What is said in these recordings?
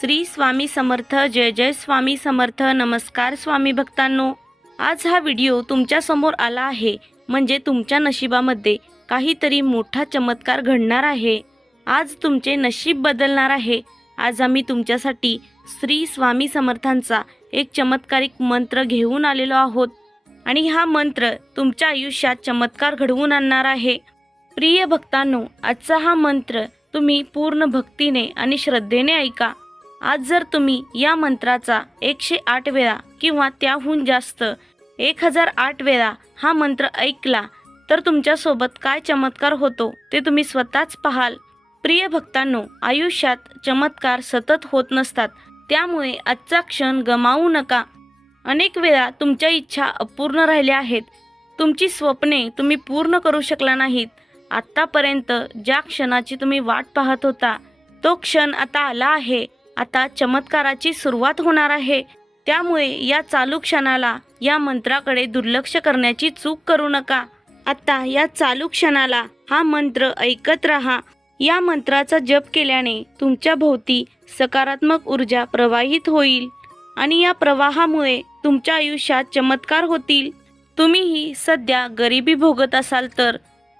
श्री स्वामी समर्थ. जय जय स्वामी समर्थ. नमस्कार स्वामी भक्तांनो. आज हा व्हिडिओ तुमच्या समोर आला आहे म्हणजे तुमच्या नशिबामध्ये काहीतरी मोठा चमत्कार घडणार आहे. आज तुमचे नशीब बदलणार आहे. आज आम्ही तुमच्यासाठी श्री स्वामी समर्थांचा एक चमत्कारिक मंत्र घेऊन आलेलो आहोत आणि हा मंत्र तुमच्या आयुष्यात चमत्कार घडवून आणणार आहे. प्रिय भक्तांनो, आजचा हा मंत्र तुम्ही पूर्ण भक्तीने आणि श्रद्धेने ऐका. आज जर तुम्ही या मंत्राचा 108 वेळा किंवा त्याहून जास्त 1008 वेळा हा मंत्र ऐकला तर तुमच्यासोबत काय चमत्कार होतो ते तुम्ही स्वतःच पाहाल. प्रिय भक्तांनो, आयुष्यात चमत्कार सतत होत नसतात, त्यामुळे आजचा क्षण गमावू नका. अनेक वेळा तुमच्या इच्छा अपूर्ण राहिल्या आहेत. तुमची स्वप्ने तुम्ही पूर्ण करू शकला नाहीत. आत्तापर्यंत ज्या क्षणाची तुम्ही वाट पाहत होता तो क्षण आता आला आहे. आता चमत्काराची सुरुवात होणार आहे. त्यामुळे या चालू क्षणाला, या मंत्राकडे दुर्लक्ष करण्याची चूक करू नका. आता या चालू क्षणाला हा मंत्र ऐकत राहा. या मंत्राचा जप केल्याने तुमच्या भोवती सकारात्मक ऊर्जा प्रवाहित होईल आणि या प्रवाहामुळे तुमच्या आयुष्यात चमत्कार होतील. तुम्हीही सध्या गरिबी भोगत असाल तर,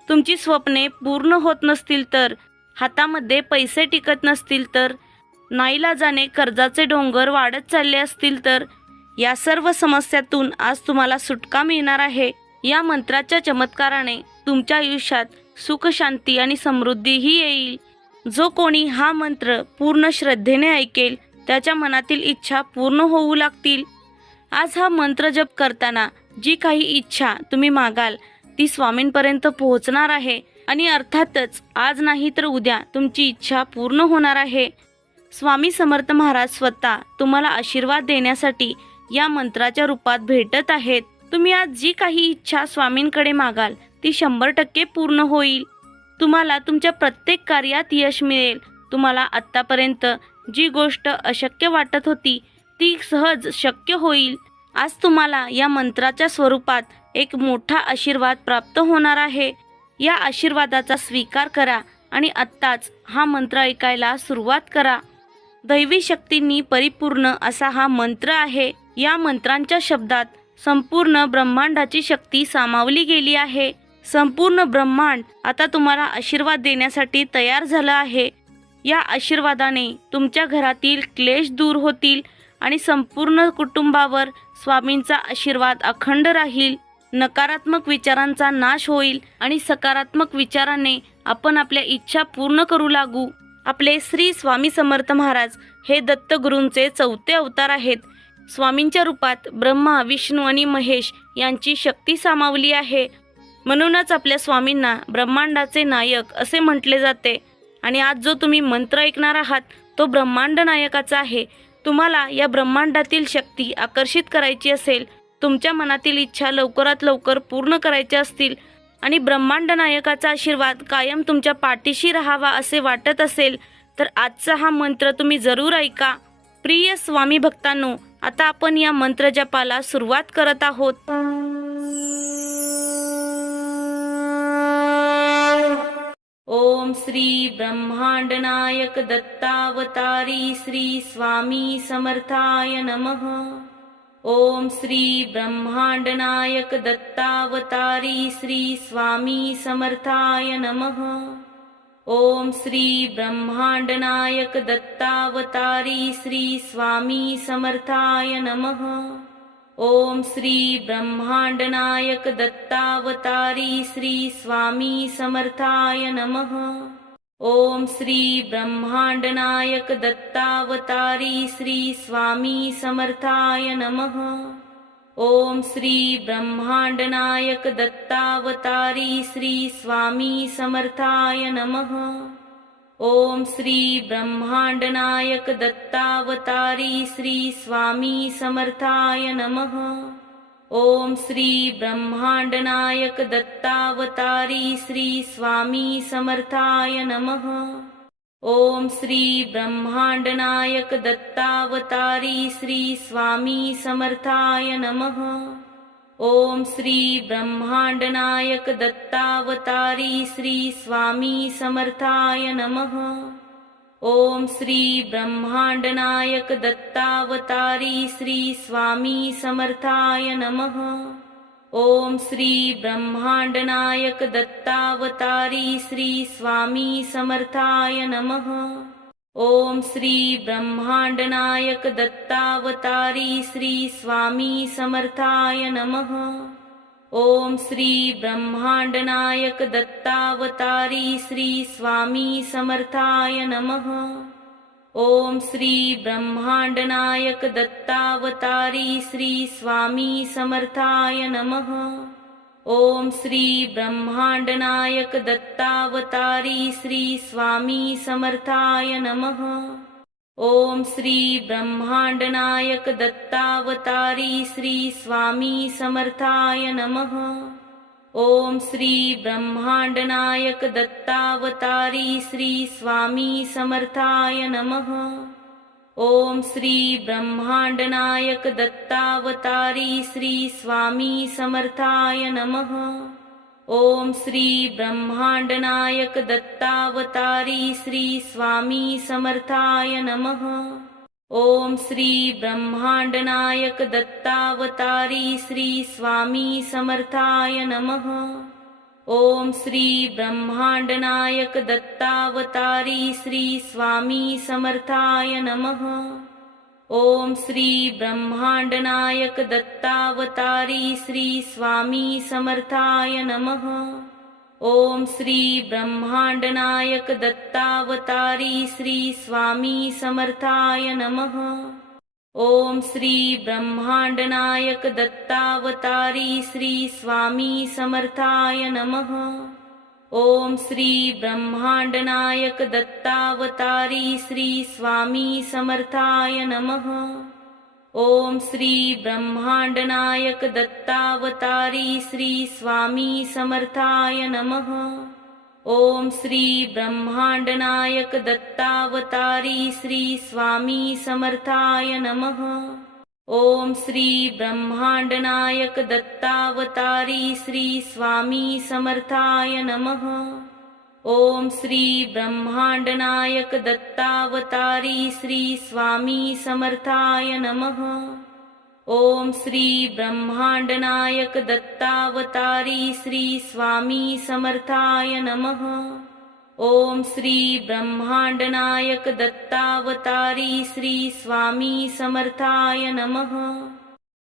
तुमची स्वप्ने पूर्ण होत नसतील तर, हातामध्ये पैसे टिकत नसतील तर, नाईलाजाने कर्जाचे डोंगर वाढत चालले असतील तर, या सर्व समस्यातून आज तुम्हाला सुटका मिळणार आहे. या मंत्राच्या चमत्काराने तुमच्या आयुष्यात सुख, शांती आणि समृद्धीही येईल. जो कोणी हा मंत्र पूर्ण श्रद्धेने ऐकेल त्याच्या मनातील इच्छा पूर्ण होऊ लागतील. आज हा मंत्र जप करताना जी काही इच्छा तुम्ही मागाल ती स्वामींपर्यंत पोहोचणार आहे आणि अर्थातच आज नाही तर उद्या तुमची इच्छा पूर्ण होणार आहे. स्वामी समर्थ महाराज स्वतः तुम्हाला आशीर्वाद देण्यासाठी या मंत्राच्या रूपात भेटत आहेत. तुम्ही आज जी काही इच्छा स्वामींकडे मागाल ती 100% पूर्ण होईल. तुम्हाला तुमच्या प्रत्येक कार्यात यश मिळेल. तुम्हाला आत्तापर्यंत जी गोष्ट अशक्य वाटत होती ती सहज शक्य होईल. आज तुम्हाला या मंत्राच्या स्वरूपात एक मोठा आशीर्वाद प्राप्त होणार आहे. या आशीर्वादाचा स्वीकार करा आणि आत्ताच हा मंत्र ऐकायला सुरुवात करा. दैवी शक्तींनी परिपूर्ण असा हा मंत्र आहे. या मंत्रांच्या शब्दात संपूर्ण ब्रह्मांडाची शक्ती सामावली गेली आहे. संपूर्ण ब्रह्मांड आता तुम्हाला आशीर्वाद देण्यासाठी तयार झालं आहे. या आशीर्वादाने तुमच्या घरातील क्लेश दूर होतील आणि संपूर्ण कुटुंबावर स्वामींचा आशीर्वाद अखंड राहील. नकारात्मक विचारांचा नाश होईल आणि सकारात्मक विचाराने आपण आपल्या इच्छा पूर्ण करू लागू. आपले श्री स्वामी समर्थ महाराज हे दत्तगुरूंचे 4थे अवतार आहेत. स्वामींच्या रूपात ब्रह्मा, विष्णू आणि महेश यांची शक्ती सामावली आहे. म्हणूनच आपल्या स्वामींना ब्रह्मांडाचे नायक असे म्हटले जाते. आणि आज जो तुम्ही मंत्र ऐकणार आहात तो ब्रह्मांड नायकाचा आहे. तुम्हाला या ब्रह्मांडातील शक्ती आकर्षित करायची असेल, तुमच्या मनातील इच्छा लवकरात लवकर पूर्ण करायच्या असतील आणि ब्रह्मांड नायकाचा आशीर्वाद कायम तुमच्या पाठीशी राहावा असे वाटत असेल तर आजचा हा मंत्र तुम्ही जरूर ऐका. प्रिय स्वामी भक्तांनो, आता आपण या मंत्र जपाला सुरुवात करत आहोत. ओम श्री ब्रह्मांड नायक दत्तावतारी श्री स्वामी समर्थाय नमः. ओम श्री ब्रह्मांड नायक दत्तावतारी श्री स्वामी समर्थाय नमः. ओम श्री ब्रह्मांड नायक दत्तावतारी श्री स्वामी समर्थाय नमः. ओम श्री ब्रह्मांड नायक दत्तावतारी श्री स्वामी समर्थाय नमः. ओम श्री ब्रह्मांड नायक दत्तावतारी श्री स्वामी समर्थाय नमः. ओम श्री ब्रह्मांड नायक दत्तावतारी श्री स्वामी समर्थाय नमः. ओम श्री ब्रह्मांड नायक दत्तावतारी श्री स्वामी समर्थाय नमः. ओम श्री ब्रह्मांड नायक दत्तावतारी श्री स्वामी समर्थाय नमः. ओम श्री ब्रह्मांड नायक दत्तावतारी श्री स्वामी समर्थाय नमः. ओम श्री ब्रह्मांड नायक दत्तावतारी श्री स्वामी समर्थाय नमः. ओम श्री ब्रह्मांडनायक दत्तावतारी श्री स्वामी समर्थाय नमः। ओम श्री ब्रह्मांडनायक दत्तावतारी श्री स्वामी समर्थाय नमः। ओम श्री ब्रह्मांडनायक दत्तावतारी श्री स्वामी समर्थाय नमः। ओम श्री ब्रह्मांडनायक दत्तावतारी श्री स्वामी समर्थाय नमः। ओम श्री ब्रह्मांडनायक दत्तावतारी श्री स्वामी समर्थाय नमः। ओम श्री ब्रह्मांडनायक दत्तावतारी श्री स्वामी समर्थाय नमः। ओम श्री ब्रह्मांडनायक दत्तावतारी श्री स्वामी समर्थाय नमः। ओम श्री ब्रह्मांडनायक दत्तावतारी श्री स्वामी समर्थाय नमः। ओम श्री ब्रह्मांडनायक दत्तावतारी श्री स्वामी समर्थाय नमः। ओम श्री ब्रह्मांडनायक दत्तावतारी श्री स्वामी समर्थाय नमः। ओम श्री ब्रह्मांडनायक दत्तावतारी श्री स्वामी समर्थाय नमः। ओम श्री ब्रह्मांडनायक दत्तावतारी श्री स्वामी समर्थाय नमः। ओम श्री ब्रह्मांडनायक दत्तावतारी श्री स्वामी समर्थाय नमः। ओम श्री ब्रह्मांडनायक दत्तावतारी श्री स्वामी समर्थाय नमः। ओम श्री ब्रह्मांडनायक दत्तावतारी श्री स्वामी समर्थाय नमः। ओम श्री ब्रह्मांडनायक दत्तावतारी श्री स्वामी समर्थाय नमः। ओम श्री ब्रह्मांडनायक दत्तावतारी श्री स्वामी समर्थाय नमः। ओम श्री ब्रह्मांडनायक दत्तावतारी श्री स्वामी समर्थाय नमः। ओम श्री ब्रह्मांडनायक दत्तावतारी श्री स्वामी समर्थाय नमः। ओम श्री ब्रह्मांडनायक दत्तावतारी श्री स्वामी समर्थाय नमः। ओम श्री ब्रह्मांडनायक दत्तावतारी श्री स्वामी समर्थाय नमः। ओम श्री ब्रह्मांडनायक दत्तावतारी श्री स्वामी समर्थाय नमः।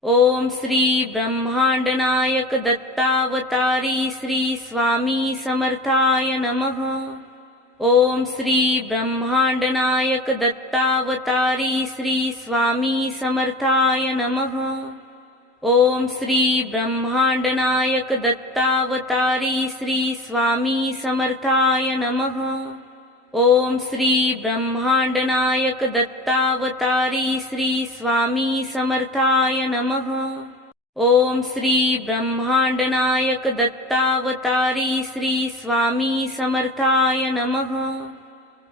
ओम श्री ब्रह्मांडनायक दत्तावतारी श्री स्वामी समर्थाय नमः। ओम श्री ब्रह्मांडनायक दत्तावतारी श्री स्वामी समर्थाय नमः। ओम श्री ब्रह्मांडनायक दत्तावतारी श्री स्वामी समर्थाय नमः। ओम श्री ब्रह्मांडनायक दत्तावतारी श्री स्वामी समर्थाय नमः। ओम श्री ब्रह्मांडनायक दत्तावतारी श्री स्वामी समर्थाय नमः।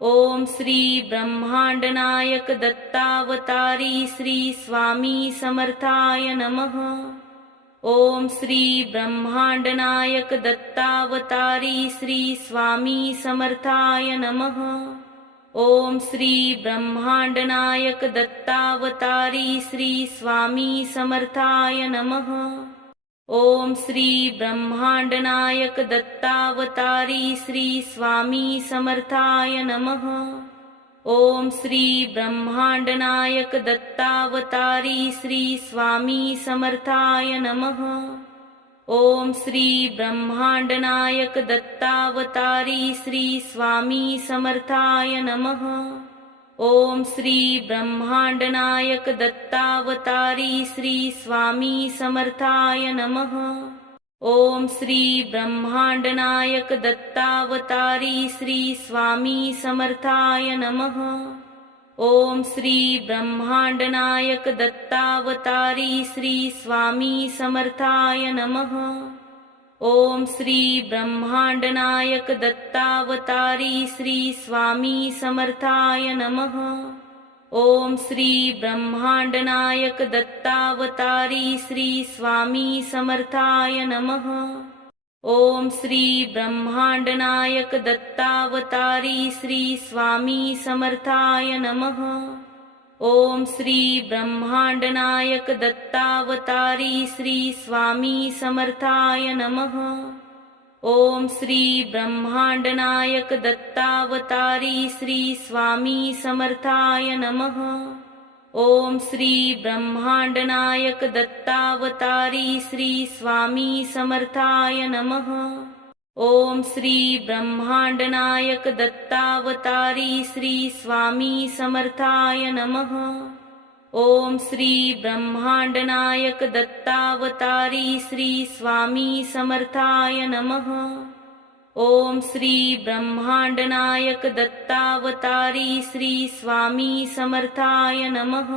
ओम श्री ब्रह्मांडनायक दत्तावतारी श्री स्वामी समर्थाय नमः। ओम श्री ब्रह्मांडनायक दत्तावतारी श्री स्वामी समर्थाय नमः। ओम श्री ब्रह्मांडनायक दत्तावतारी श्री स्वामी समर्थाय नमः। ओम श्री ब्रह्मांडनायक दत्तावतारी श्री स्वामी समर्थाय नमः। ओम श्री ब्रह्मांडनायक दत्तावतारी श्री स्वामी समर्थाय नमः। ओम श्री ब्रह्मांडनायक दत्तावतारी श्री स्वामी समर्थाय नमः। ओम श्री ब्रह्मांडनायक दत्तावतारी श्री स्वामी समर्थाय नमः। ओम श्री ब्रह्मांडनायक दत्तावतारी श्री स्वामी समर्थाय नमः। ओम श्री ब्रह्मांडनायक दत्तावतारी श्री स्वामी समर्थाय नमः। ओम श्री ब्रह्मांडनायक दत्तावतारी श्री स्वामी समर्थाय नमः। ओम श्री ब्रह्मांडनायक दत्तावतारी श्री स्वामी समर्थाय नमः। ओम श्री ब्रह्मांडनायक दत्तावतारी श्री स्वामी समर्थाय नमः। ओम श्री ब्रह्मांडनायक दत्तावतारी श्री स्वामी समर्थाय नमः। ओम श्री ब्रह्मांडनायक दत्तावतारी श्री स्वामी समर्थाय नमः। ओम श्री ब्रह्मांडनायक दत्तावतारी श्री स्वामी समर्थाय नमः। ओम श्री ब्रह्मांडनायक दत्तावतारी श्री स्वामी समर्थाय नमः। ओम श्री ब्रह्मांडनायक दत्तावतारी श्री स्वामी समर्थाय नमः। ओम श्री ब्रह्मांडनायक दत्तावतारी श्री स्वामी समर्थाय नमः।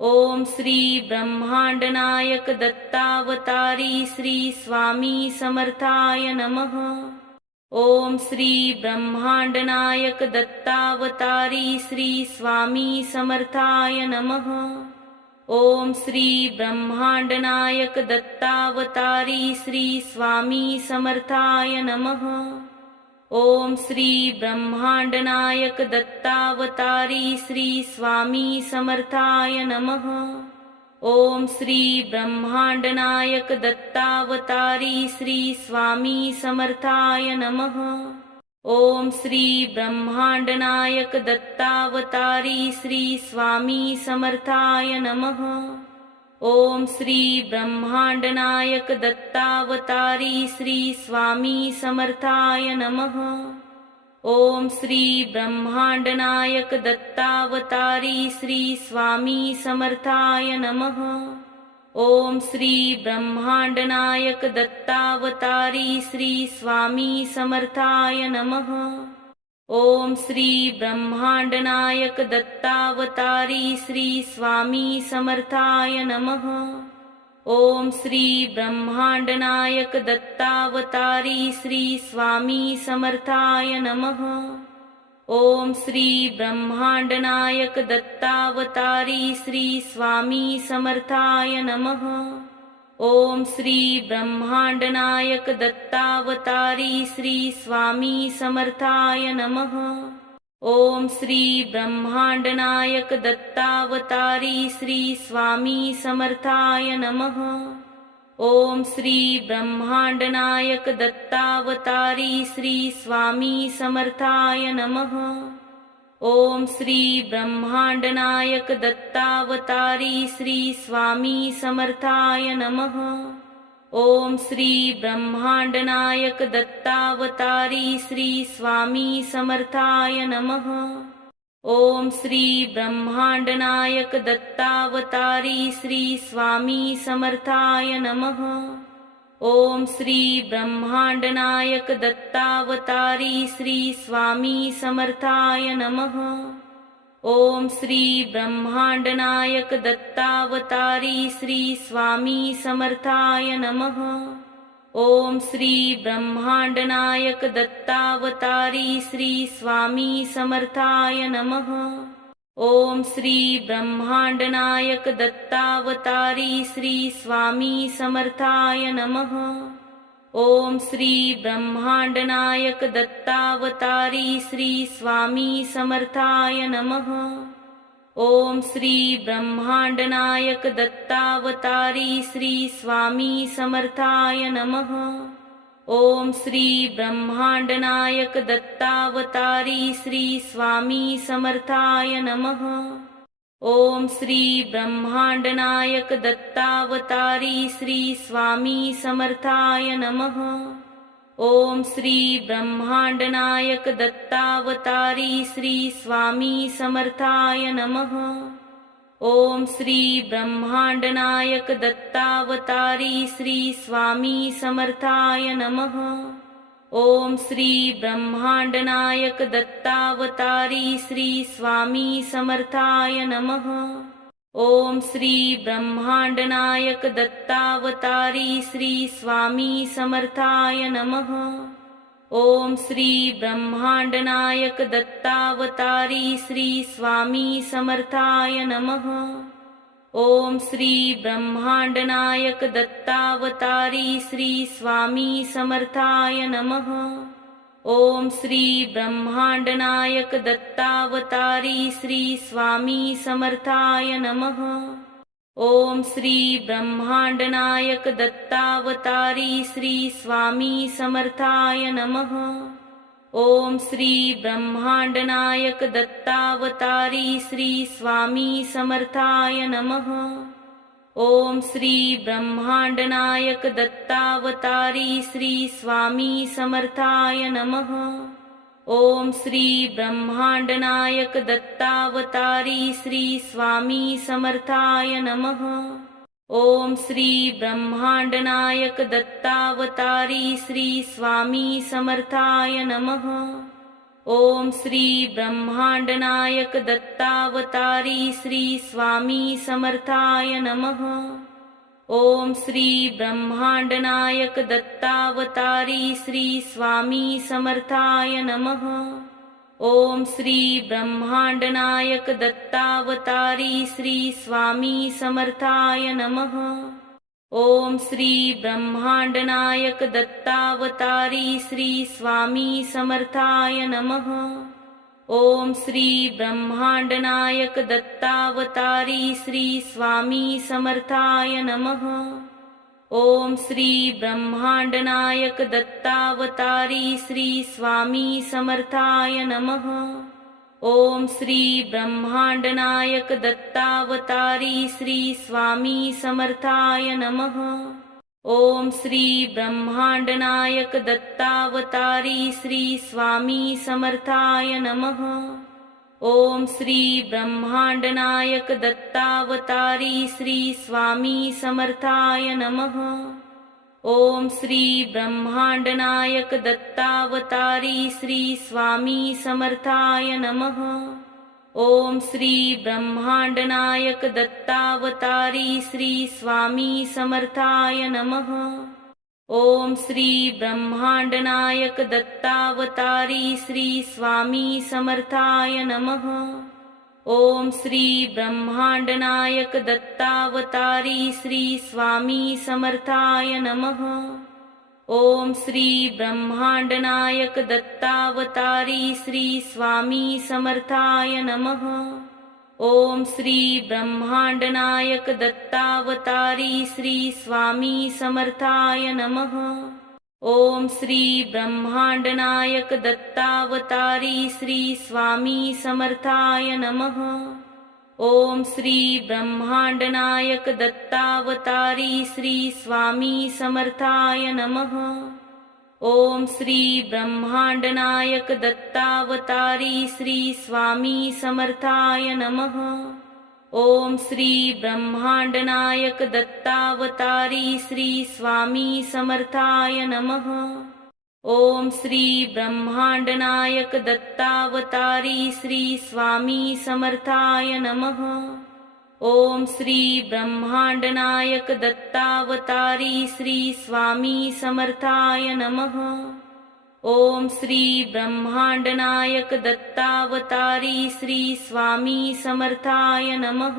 ओम श्री ब्रह्मांडनायक दत्तावतारी श्री स्वामी समर्थाय नमः। ओम श्री ब्रह्मांडनायक दत्तावतारी श्री स्वामी समर्थाय नमः। ओम श्री ब्रह्मांडनायक दत्तावतारी श्री स्वामी समर्थाय नमः। ओम श्री ब्रह्मांडनायक दत्तावतारी श्री स्वामी समर्थाय नमः। ओम श्री ब्रह्मांडनायक दत्तावतारी श्री स्वामी समर्थाय नमः। ओम श्री ब्रह्मांडनायक दत्तावतारी श्री स्वामी समर्थाय नमः। ओम श्री ब्रह्मांडनायक दत्तावतारी श्री स्वामी समर्थाय नमः। ओम श्री ब्रह्मांडनायक दत्तावतारी श्री स्वामी समर्थाय नमः। ओम श्री ब्रह्मांडनायक दत्तावतारी श्री स्वामी समर्थाय नमः। ओम श्री ब्रह्मांडनायक दत्तावतारी श्री स्वामी समर्थाय नमः। ओम श्री ब्रह्मांडनायक दत्तावतारी श्री स्वामी समर्थाय नमः। ओम श्री ब्रह्मांडनायक दत्तावतारी श्री स्वामी समर्थाय नमः। ओम श्री ब्रह्मांडनायक दत्तावतारी श्री स्वामी समर्थाय नमः। ओम श्री ब्रह्मांडनायक दत्तावतारी श्री स्वामी समर्थाय नमः। ओम श्री ब्रह्मांडनायक दत्तावतारी श्री स्वामी समर्थाय नमः। ओम श्री ब्रह्मांडनायक दत्तावतारी श्री स्वामी समर्थाय नमः। ओम श्री ब्रह्मांडनायक दत्तावतारी श्री स्वामी समर्थाय नमः। ओम श्री ब्रह्मांडनायक दत्तावतारी श्री स्वामी समर्थाय नमः। ओम श्री ब्रह्मांडनायक दत्तावतारी श्री स्वामी समर्थाय नमः। ओम श्री ब्रह्मांडनायक दत्तावतारी श्री स्वामी समर्थाय नमः। ओम श्री ब्रह्मांडनायक दत्तावतारी श्री स्वामी समर्थाय नमः। ओम श्री ब्रह्मांडनायक दत्तावतारी श्री स्वामी समर्थाय नमः। ओम श्री ब्रह्मांडनायक दत्तावतारी श्री स्वामी समर्थाय नमः। ओम श्री ब्रह्मांडनायक दत्तावतारी श्री स्वामी समर्थाय नमः। ओम श्री ब्रह्मांडनायक दत्तावतारी श्री स्वामी समर्थाय नमः। ओम श्री ब्रह्मांडनायक दत्तावतारी श्री स्वामी समर्थाय नमः। ओम श्री ब्रह्मांडनायक दत्तावतारी श्री स्वामी समर्थाय नमः। ओम श्री ब्रह्मांडनायक दत्तावतारी श्री स्वामी समर्थाय नमः। ओम श्री ब्रह्मांडनायक दत्तावतारी श्री स्वामी समर्थाय नमः। ओम श्री ब्रह्मांडनायक दत्तावतारी श्री स्वामी समर्थाय नमः। ओम श्री ब्रह्मांडनायक दत्तावतारी श्री स्वामी समर्थाय नमः। ओम श्री ब्रह्मांडनायक दत्तावतारी श्री स्वामी समर्थाय नमः। ओम श्री ब्रह्मांडनायक दत्तावतारी श्री स्वामी समर्थाय नमः। ओम श्री ब्रह्मांडनायक दत्तावतारी श्री स्वामी समर्थाय नमः। ओम श्री ब्रह्मांडनायक दत्तावतारी श्री स्वामी समर्थाय नमः। ओम श्री ब्रह्मांडनायक दत्तावतारी श्री स्वामी समर्थाय नमः। ओम श्री ब्रह्मांडनायक दत्तावतारी श्री स्वामी समर्थाय नमः। ओम श्री ब्रह्मांडनायक दत्तावतारी श्री स्वामी समर्थाय नमः। ओम श्री ब्रह्मांडनायक दत्तावतारी श्री स्वामी समर्थाय नमः। ओम श्री ब्रह्मांडनायक दत्तावतारी श्री स्वामी समर्थाय नमः। ओम श्री ब्रह्मांडनायक दत्तावतारी श्री स्वामी समर्थाय नमः। ओम श्री ब्रह्मांडनायक दत्तावतारी श्री स्वामी समर्थाय नमः। ओम श्री ब्रह्मांडनायक दत्तावतारी श्री स्वामी समर्थाय नमः। ओम श्री ब्रह्मांडनायक दत्तावतारी श्री स्वामी समर्थाय नमः। ओम श्री ब्रह्मांडनायक दत्तावतारी श्री स्वामी समर्थाय नमः। ओम श्री ब्रह्मांडनायक दत्तावतारी श्री स्वामी समर्थाय नमः। ओम श्री ब्रह्मांडनायक दत्तावतारी श्री स्वामी समर्थाय नमः। ओम श्री ब्रह्मांडनायक दत्तावतारी श्री स्वामी समर्थाय नमः। ओम श्री ब्रह्मांडनायक दत्तावतारी श्री स्वामी समर्थाय नमः। ओम श्री ब्रह्मांडनायक दत्तावतारी श्री स्वामी समर्थाय नमः। ओम श्री ब्रह्मांडनायक दत्तावतारी श्री स्वामी समर्थाय नमः। ओम श्री ब्रह्मांडनायक दत्तावतारी श्री स्वामी समर्थाय नमः। ओम श्री ब्रह्मांडनायक दत्तावतारी श्री स्वामी समर्थाय नमः। ओम श्री ब्रह्मांडनायक दत्तावतारी श्री स्वामी समर्थाय नमः। ओम श्री ब्रह्मांडनायक दत्तावतारी श्री स्वामी समर्थाय नमः। ओम श्री ब्रह्मांडनायक दत्तावतारी श्री स्वामी समर्थाय नमः। ओम श्री ब्रह्मांडनायक दत्तावतारी श्री स्वामी समर्थाय नमः। ओम श्री ब्रह्मांडनायक दत्तावतारी श्री स्वामी समर्थाय नमः। ओम श्री ब्रह्मांडनायक दत्तावतारी श्री स्वामी समर्थाय नमः। ओम श्री ब्रह्मांडनायक दत्तावतारी श्री स्वामी समर्थाय नमः।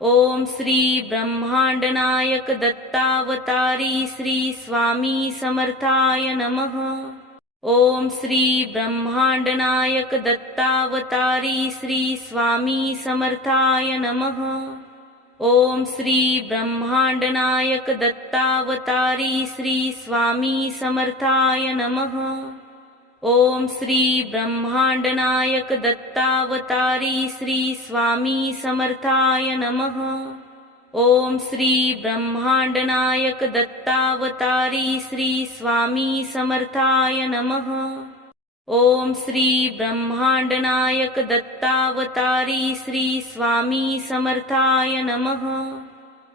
ओम श्री ब्रह्मांडनायक दत्तावतारी श्री स्वामी समर्थाय नमः। ओम श्री ब्रह्मांडनायक दत्तावतारी श्री स्वामी समर्थाय नमः। ओम श्री ब्रह्मांडनायक दत्तावतारी श्री स्वामी समर्थाय नमः। ओम श्री ब्रह्मांडनायक दत्तावतारी श्री स्वामी समर्थाय नमः। ओम श्री ब्रह्मांडनायक दत्तावतारी श्री स्वामी समर्थाय नमः। ओम श्री ब्रह्मांडनायक दत्तावतारी श्री स्वामी समर्थाय नमः।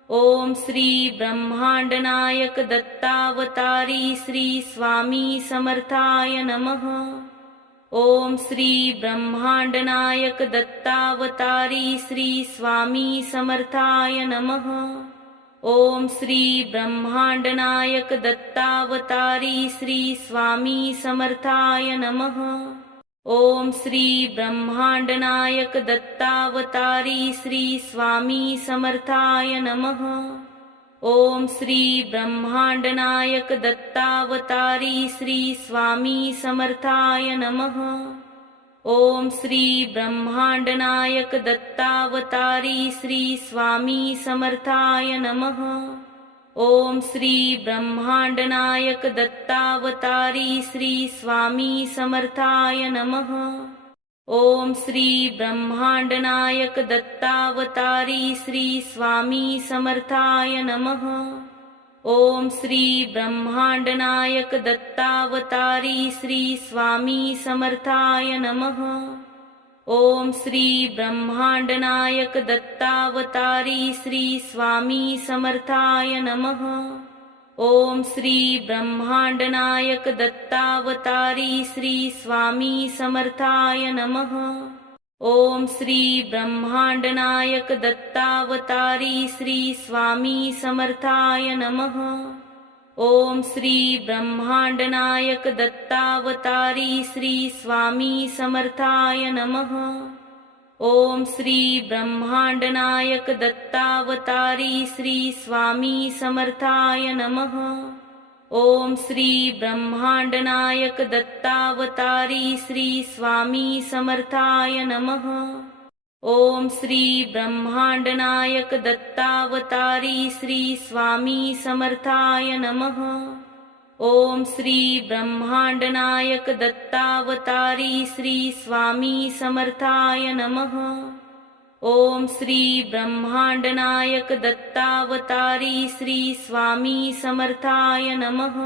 ओम श्री ब्रह्मांडनायक दत्तावतारी श्री स्वामी समर्थाय नमः। ओम श्री ब्रह्मांडनायक दत्तावतारी श्री स्वामी समर्थाय नमः। ओम श्री ब्रह्मांडनायक दत्तावतारी श्री स्वामी समर्थाय नमः। ओम श्री ब्रह्मांडनायक दत्तावतारी श्री स्वामी समर्थाय नमः। ओम श्री ब्रह्मांडनायक दत्तावतारी श्री स्वामी समर्थाय नमः। ओम श्री ब्रह्मांडनायक दत्तावतारी श्री स्वामी समर्थाय नमः। ओम श्री ब्रह्मांडनायक दत्तावतारी श्री स्वामी समर्थाय नमः। ओम श्री ब्रह्मांडनायक दत्तावतारी श्री स्वामी समर्थाय नमः। ओम श्री ब्रह्मांडनायक दत्तावतारी श्री स्वामी समर्थाय नमः। ओम श्री ब्रह्मांडनायक दत्तावतारी श्री स्वामी समर्थाय नमः। ओम श्री ब्रह्मांडनायक दत्तावतारी श्री स्वामी समर्थाय नमः। ओम श्री ब्रह्मांडनायक दत्तावतारी श्री स्वामी समर्थाय नमः। ओम श्री ब्रह्मांडनायक दत्तावतारी श्री स्वामी समर्थाय नमः। ओम श्री ब्रह्मांडनायक दत्तावतारी श्री स्वामी समर्थाय नमः। ओम श्री ब्रह्मांडनायक दत्तावतारी श्री स्वामी समर्थाय नमः। ओम श्री ब्रह्मांडनायक दत्तावतारी श्री स्वामी समर्थाय नमः। ओम श्री ब्रह्मांडनायक दत्तावतारी श्री स्वामी समर्थाय नमः। ओम श्री ब्रह्मांडनायक दत्तावतारी श्री स्वामी समर्थाय नमः।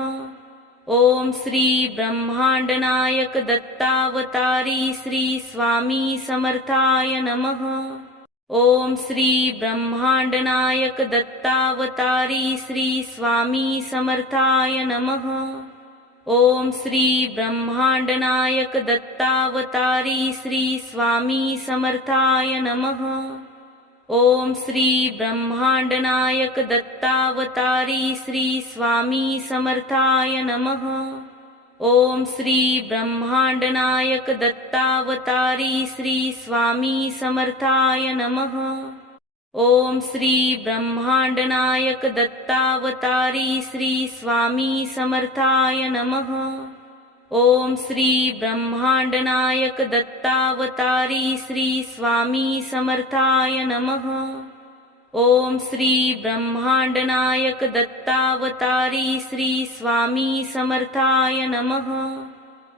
ओम श्री ब्रह्मांडनायक दत्तावतारी श्री स्वामी समर्थाय नमः। ओम श्री ब्रह्मांडनायक दत्तावतारी श्री स्वामी समर्थाय नमः। ओम श्री ब्रह्मांडनायक दत्तावतारी श्री स्वामी समर्थाय नमः। ओम श्री ब्रह्मांडनायक दत्तावतारी श्री स्वामी समर्थाय नमः। ओम श्री ब्रह्मांडनायक दत्तावतारी श्री स्वामी समर्थाय नमः। ओम श्री ब्रह्मांडनायक दत्तावतारी श्री स्वामी समर्थाय नमः। ओम श्री ब्रह्मांडनायक दत्तावतारी श्री स्वामी समर्थाय नमः। ओम श्री ब्रह्मांडनायक दत्तावतारी श्री स्वामी समर्थाय नमः।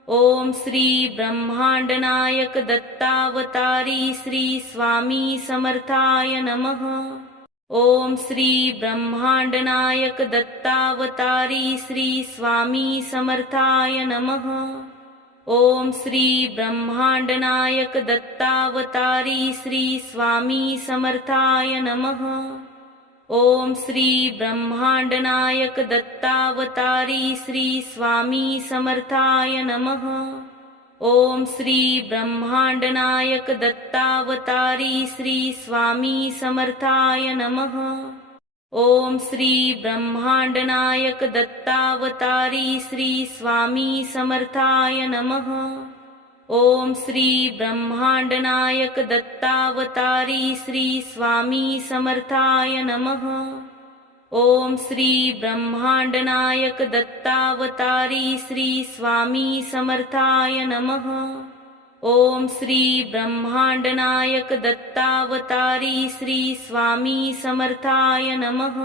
ओम श्री ब्रह्मांडनायक दत्तावतारी श्री स्वामी समर्थाय नमः। ओम श्री ब्रह्मांडनायक दत्तावतारी श्री स्वामी समर्थाय नमः। ओम श्री ब्रह्मांडनायक दत्तावतारी श्री स्वामी समर्थाय नमः। ओम श्री ब्रह्मांडनायक दत्तावतारी श्री स्वामी समर्थाय नमः। ओम श्री ब्रह्मांडनायक दत्तावतारी श्री स्वामी समर्थाय नमः। ओम श्री ब्रह्मांडनायक दत्तावतारी श्री स्वामी समर्थाय नमः। ओम श्री ब्रह्मांडनायक दत्तावतारी श्री स्वामी समर्थाय नमः। ओम श्री ब्रह्मांडनायक दत्तावतारी श्री स्वामी समर्थाय नमः। ओम श्री ब्रह्मांडनायक दत्तावतारी श्री स्वामी समर्थाय नमः।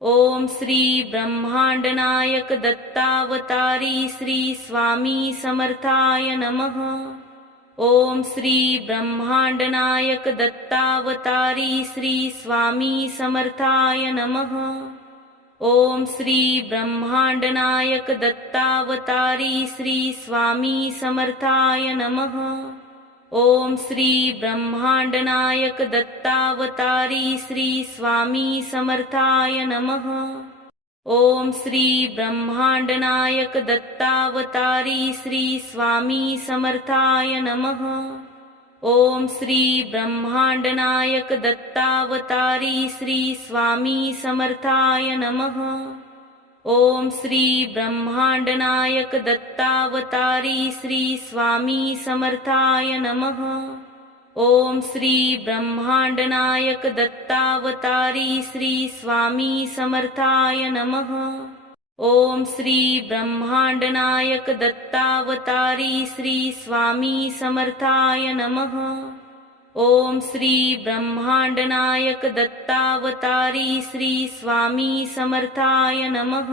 ओम श्री ब्रह्मांडनायक दत्तावतारी श्री स्वामी समर्थाय नमः। ओम श्री ब्रह्मांडनायक दत्तावतारी श्री स्वामी समर्थाय नमः। ओम श्री ब्रह्मांडनायक दत्तावतारी श्री स्वामी समर्थाय नमः। ओम श्री ब्रह्मांडनायक दत्तावतारी श्री स्वामी समर्थाय नमः। ओम श्री ब्रह्मांडनायक दत्तावतारी श्री स्वामी समर्थाय नमः। ओम श्री ब्रह्मांडनायक दत्तावतारी श्री स्वामी समर्थाय नमः। ओम श्री ब्रह्मांडनायक दत्तावतारी श्री स्वामी समर्थाय नमः। ओम श्री ब्रह्मांडनायक दत्तावतारी श्री स्वामी समर्थाय नमः। ओम श्री ब्रह्मांडनायक दत्तावतारी श्री स्वामी समर्थाय नमः। ओम श्री ब्रह्मांडनायक दत्तावतारी श्री स्वामी समर्थाय नमः।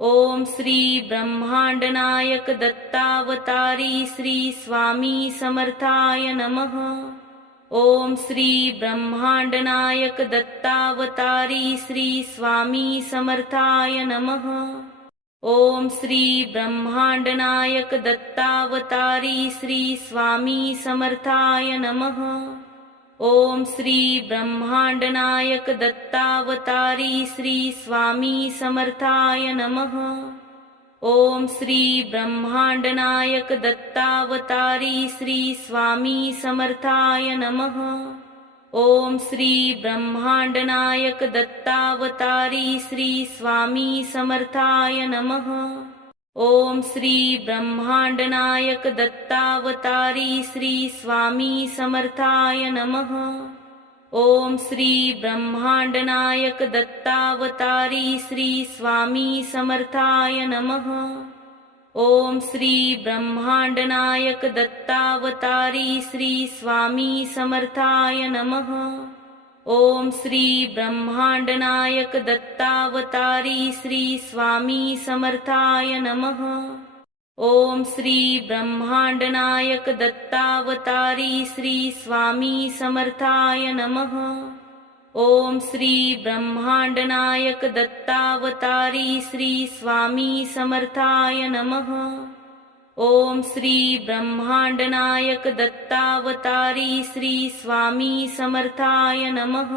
ओम श्री ब्रह्मांडनायक दत्तावतारी श्री स्वामी समर्थाय नमः। ओम श्री ब्रह्मांडनायक दत्तावतारी श्री स्वामी समर्थाय नमः। ओम श्री ब्रह्मांडनायक दत्तावतारी श्री स्वामी समर्थाय नमः। ओम श्री ब्रह्मांडनायक दत्तावतारी श्री स्वामी समर्थाय नमः। ओम श्री ब्रह्मांडनायक दत्तावतारी श्री स्वामी समर्थाय नमः। ओम श्री ब्रह्मांडनायक दत्तावतारी श्री स्वामी समर्थाय नमः। ओम श्री ब्रह्मांडनायक दत्तावतारी श्री स्वामी समर्थाय नमः। ओम श्री ब्रह्मांडनायक दत्तावतारी श्री स्वामी समर्थाय नमः। ओम श्री ब्रह्मांडनायक दत्तावतारी श्री स्वामी समर्थाय नमः। ओम श्री ब्रह्मांडनायक दत्तावतारी श्री स्वामी समर्थाय नमः। ओम श्री ब्रह्मांडनायक दत्तावतारी श्री स्वामी समर्थाय नमः। ओम श्री ब्रह्मांडनायक दत्तावतारी श्री स्वामी समर्थाय नमः। ओम श्री ब्रह्मांडनायक दत्तावतारी श्री स्वामी समर्थाय नमः।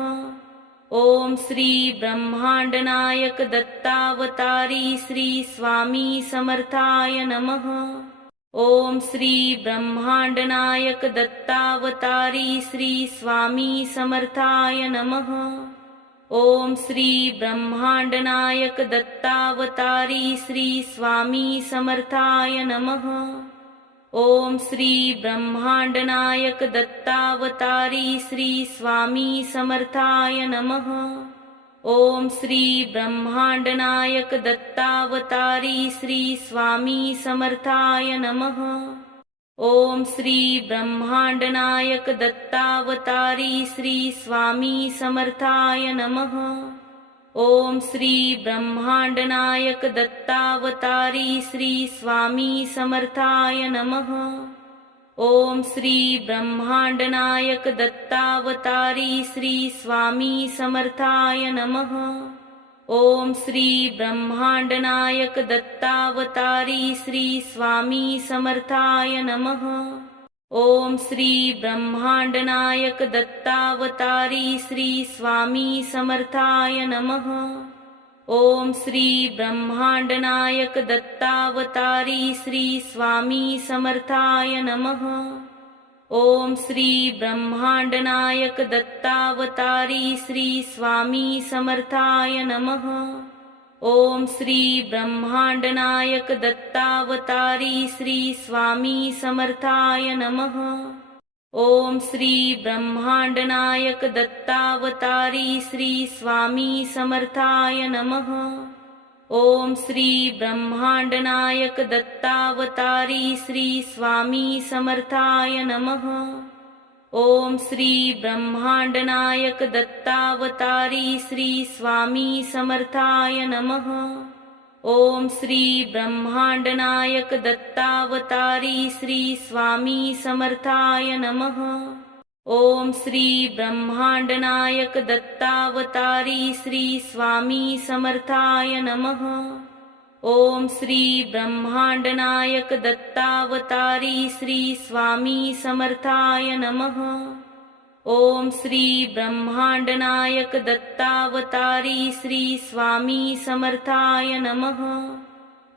ओम श्री ब्रह्मांडनायक दत्तावतारी श्री स्वामी समर्थाय नमः। ओम श्री ब्रह्मांडनायक दत्तावतारी श्री स्वामी समर्थाय नमः। ओम श्री ब्रह्मांडनायक दत्तावतारी श्री स्वामी समर्थाय नमः। ओम श्री ब्रह्मांडनायक दत्तावतारी श्री स्वामी समर्थाय नमः। ओम श्री ब्रह्मांडनायक दत्तावतारी श्री स्वामी समर्थाय नमः। ओम श्री ब्रह्मांडनायक दत्तावतारी श्री स्वामी समर्थाय नमः। ओम श्री ब्रह्मांडनायक दत्तावतारी श्री स्वामी समर्थाय नमः। ओम श्री ब्रह्मांडनायक दत्तावतारी श्री स्वामी समर्थाय नमः। ओम श्री ब्रह्मांडनायक दत्तावतारी श्री स्वामी समर्थाय नमः। ओम श्री ब्रह्मांडनायक दत्तावतारी श्री स्वामी समर्थाय नमः। ओम श्री ब्रह्मांडनायक दत्तावतारी श्री स्वामी समर्थाय नमः। ओम श्री ब्रह्मांडनायक दत्तावतारी श्री स्वामी समर्थाय नमः। ओम श्री ब्रह्मांडनायक दत्तावतारी श्री स्वामी समर्थाय नमः। ओम श्री ब्रह्मांडनायक दत्तावतारी श्री स्वामी समर्थाय नमः। ओम श्री ब्रह्मांडनायक दत्तावतारी श्री स्वामी समर्थाय नमः। ओम श्री ब्रह्मांडनायक दत्तावतारी श्री स्वामी समर्थाय नमः। ओम श्री ब्रह्मांडनायक दत्तावतारी श्री स्वामी समर्थाय नमः। ओम श्री ब्रह्मांडनायक दत्तावतारी श्री स्वामी समर्थाय नमः। ओम श्री ब्रह्मांडनायक दत्तावतारी श्री स्वामी समर्थाय नमः। ओम श्री ब्रह्मांडनायक दत्तावतारी श्री स्वामी समर्थाय नमः।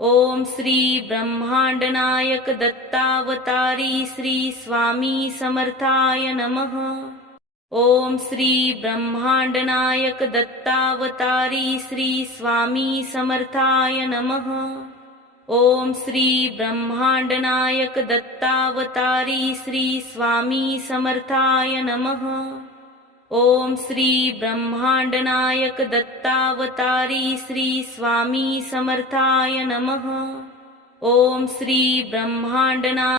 ओम श्री ब्रह्मांडनायक दत्तावतारी श्री स्वामी समर्थाय नमः। ओम श्री ब्रह्मांडनायक दत्तावतारी श्री स्वामी समर्थाय नमः। ओम श्री ब्रह्मांडनायक दत्तावतारी श्री स्वामी समर्थाय नमः। ओम श्री ब्रह्मांडनायक दत्तावतारी श्री स्वामी समर्थाय नमः। ओम श्री ब्रह्मांडना